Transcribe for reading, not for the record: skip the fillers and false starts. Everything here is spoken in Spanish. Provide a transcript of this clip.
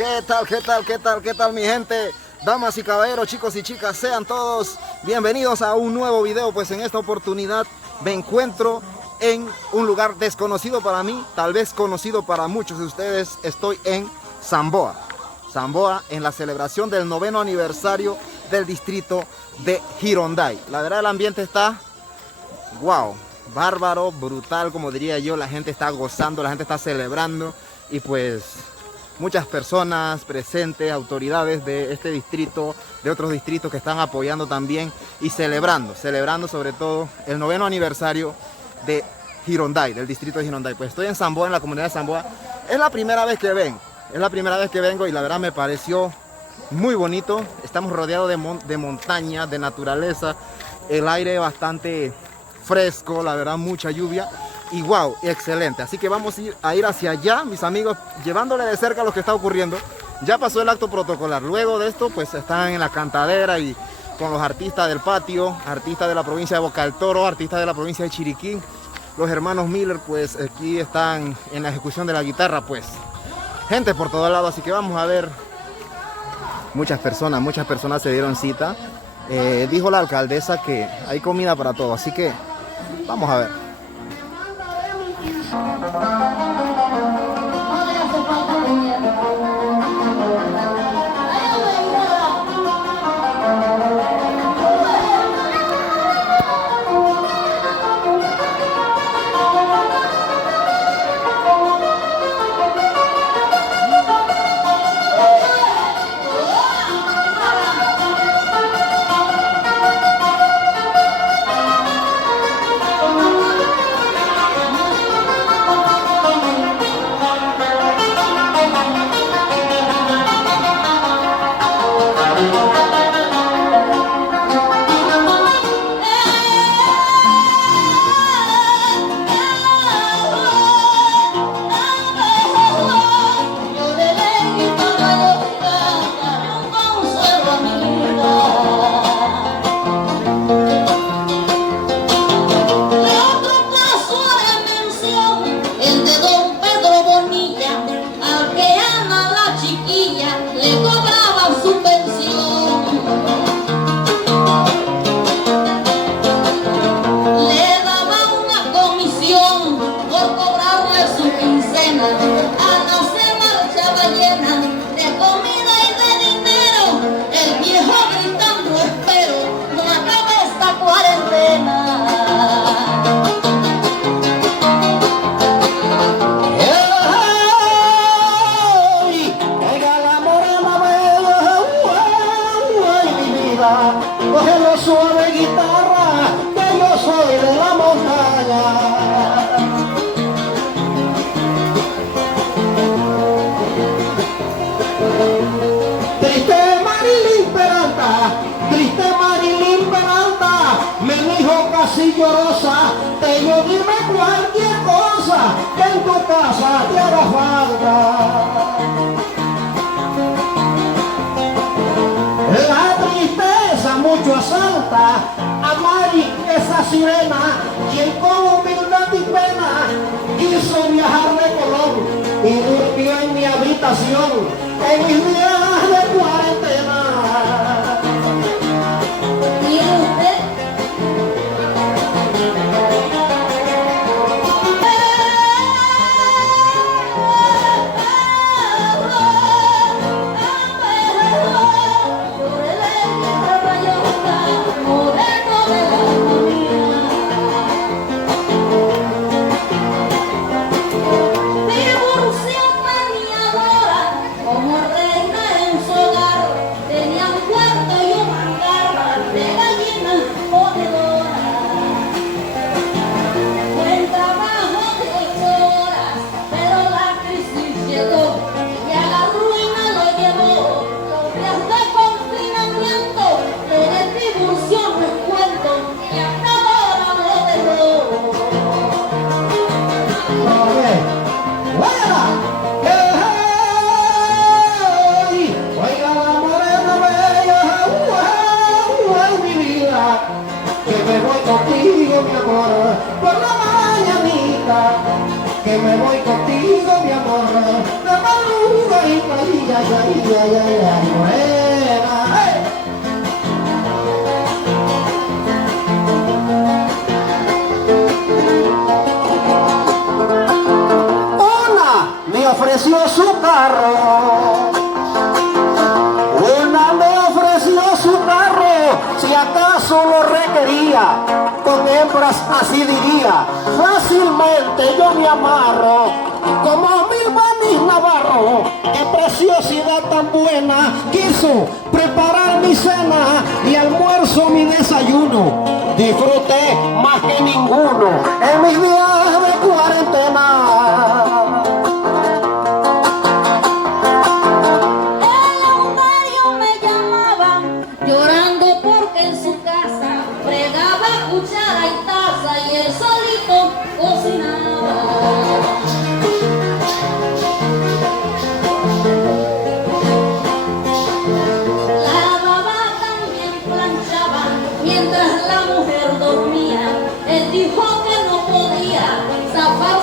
¿Qué tal, qué tal, qué tal, qué tal mi gente? Damas y caballeros, chicos y chicas, sean todos bienvenidos a un nuevo video. Pues en esta oportunidad me encuentro en un lugar desconocido para mí, tal vez conocido para muchos de ustedes. Estoy en Zamboa, en la celebración del 9º aniversario del distrito de Gironday. La verdad, el ambiente está wow, bárbaro, brutal, como diría yo. La gente está gozando, la gente está celebrando y pues muchas personas presentes, autoridades de este distrito, de otros distritos que están apoyando también y celebrando sobre todo el 9º aniversario de Gironday, del distrito de Gironday. Pues estoy en Zamboa, en la comunidad de Zamboa. Es la primera vez que vengo y la verdad me pareció muy bonito. Estamos rodeados de montaña, de naturaleza, el aire bastante fresco, la verdad mucha lluvia. Y wow, excelente. Así que vamos a ir hacia allá, mis amigos, llevándole de cerca lo que está ocurriendo. Ya pasó el acto protocolar. Luego de esto, pues están en la cantadera y con los artistas del patio, artistas de la provincia de Boca del Toro, artistas de la provincia de Chiriquí. Los hermanos Miller, pues aquí están en la ejecución de la guitarra, pues gente por todo lado. Así que vamos a ver. Muchas personas se dieron cita. Dijo la alcaldesa que hay comida para todo, así que vamos a ver. Cógelo suave, guitarra, que yo soy de la montaña. Triste Marilyn Peralta, me dijo casi llorosa, te yo dime cualquier cosa que en tu casa te haga falta. La tristeza mucho asalta a Mari, esa sirena, quien con humildad y pena quiso viajar de Colón y durmió en mi habitación en mis días de cuarentena. ¿Y usted? Como reina en su hogar, tenía un cuarto y un hangar de gallinas ponedoras. Fue el trabajo de 8 horas, pero la crisis llegó y a la ruina lo llevó. Los días de confinamiento, de distribución les cuento, y hasta ahora lo dejó. Contigo, mi amor, por la mañanita, que me voy contigo, mi amor, de madrugada. ay, ay, ay, ay, ay, ay, ay, morena. ¡Hey! Me ofreció su carro, una me ofreció su carro, si acaso lo requería, con hembras así diría, fácilmente yo me amarro, como mi manis Navarro, qué preciosidad tan buena, quiso preparar mi cena y almuerzo mi desayuno, disfruté más que ninguno en mis días de cuarentena. Llorando porque en su casa fregaba cuchara y taza y él solito cocinaba. Lavaba, también planchaba, mientras la mujer dormía. Él dijo que no podía zafar